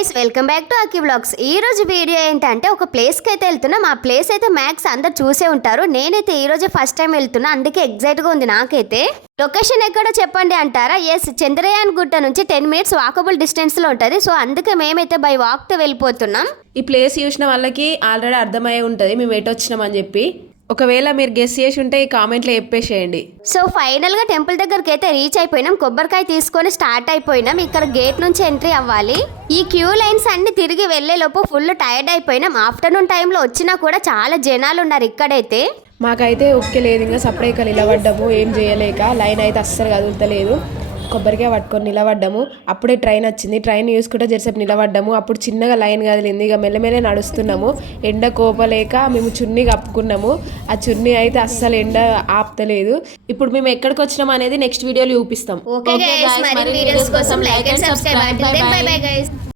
Guys welcome back to Aki vlogs. ఈ రోజు video ఏంటంటే ఒక ప్లేస్కి అయితే వెళ్తున్నాం. ఆ ప్లేస్ అయితే మ్యాక్స్ అందరు చూసే ఉంటారు. నేనైతే ఈ రోజు ఫస్ట్ టైం వెళ్తున్నా, అందుకే ఎగ్జైట్గా ఉంది నాకైతే. లొకేషన్ ఎక్కడో చెప్పండి అంటారా? ఎస్, చంద్రయాన్ గుట్ట నుంచి 10 minutes వాకబుల్ డిస్టెన్స్లో ఉంటుంది. సో అందుకే మేమైతే బై వాక్తో వెళ్ళిపోతున్నాం. ఈ ప్లేస్ చూసిన వాళ్ళకి ఆల్రెడీ అర్థమయ్యే ఉంటుంది మేము ఎటు వచ్చినామని చెప్పి. ఒకవేళ మీరు గెస్ చేసి ఉంటే ఈ కామెంట్లో చెప్పేసేయండి. సో ఫైనల్గా టెంపుల్ దగ్గరికి అయితే రీచ్ అయిపోయినాం. కొబ్బరికాయ తీసుకొని స్టార్ట్ అయిపోయినాం. ఇక్కడ గేట్ నుంచి ఎంట్రీ అవ్వాలి. ఈ క్యూ లైన్స్ అన్ని తిరిగి వెళ్లేలోపు ఫుల్ టైర్డ్ అయిపోయినాం. ఆఫ్టర్నూన్ టైంలో వచ్చినా కూడా చాలా జనాలు ఉన్నారు ఇక్కడైతే. మాకైతే ఒకే లేదు, ఇంకా సపరేట్గా నిలబడ్డాము. ఏం చేయలేక లైన్ అయితే అస్సలు కదులుతలేదు. కొబ్బరికాయ పట్టుకొని నిలబడ్డాము. అప్పుడే ట్రైన్ వచ్చింది. ట్రైన్ చూసుకుంటే జరసేపు నిలబడ్డాము. అప్పుడు చిన్నగా లైన్ కదిలింది. ఇక మెల్లమెల్లే నడుస్తున్నాము. ఎండ కోపలేక మేము చున్నీ కప్పుకున్నాము. ఆ చున్నీ అయితే అస్సలు ఎండ ఆపుతలేదు. ఇప్పుడు మేము ఎక్కడికి వచ్చినాం అనేది నెక్స్ట్ వీడియోలో చూపిస్తాం. ఓకే గైస్, మరి వీడియోస్ కోసం like and subscribe. By bye guys.